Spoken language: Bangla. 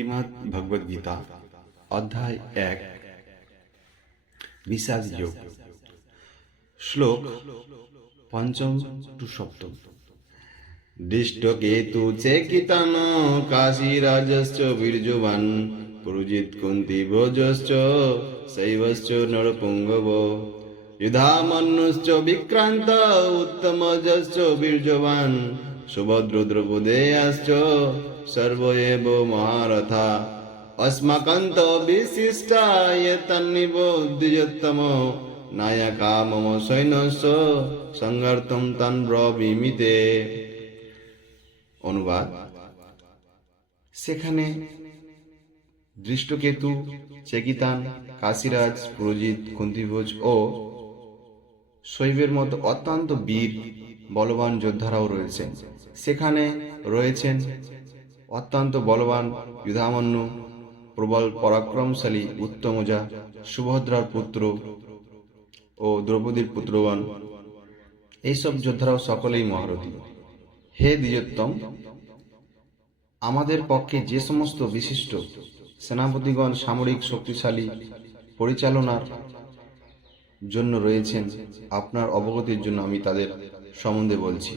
শ্রীমদ্ ভগবদ গীতা অধ্যায় 1 বিষাদ যোগ শ্লোক পঞ্চম টু সপ্তম। দৃষ্টকেতু চেকিতান কাশীরাজশ্চ বীর্যবান পুরুজিত কুন্তি ভোজশ্চ শৈবশ্চ নরপুঙ্গব যুধামন্যুশ্চ বিক্রান্ত উত্তমজশ্চ বীর্যবান সুভদ্র দ্রৌপদেয়াশ্চ সর্ব এব মহারথা अस्माकन्त विशिष्टा यत्तन्निबोध्यतम नायका मम सैन्यस्य संगर्तुं तान् ब्रवीमिते। অনুবাদ: সেখানে দৃষ্টকেতু, চেকিতান, কাশীরাজ, পুরোজিত, কুন্তিভোজ ও শৈবের মতো অত্যন্ত বীর বলবান যোদ্ধারাও রয়েছেন। সেখানে রয়েছেন অত্যন্ত বলবান যুধামন্যু, প্রবল পরাক্রমশালী উত্তমজা, সুভদ্রার পুত্র ও দ্রৌপদীর পুত্রগণ। এইসব যোদ্ধারাও সকলেই মহারথী। হে দ্বিজোত্তম, আমাদের পক্ষে যে সমস্ত বিশিষ্ট সেনাপতিগণ সামরিক শক্তিশালী পরিচালনার জন্য রয়েছেন, আপনার অবগতির জন্য আমি তাদের সম্বন্ধে বলছি।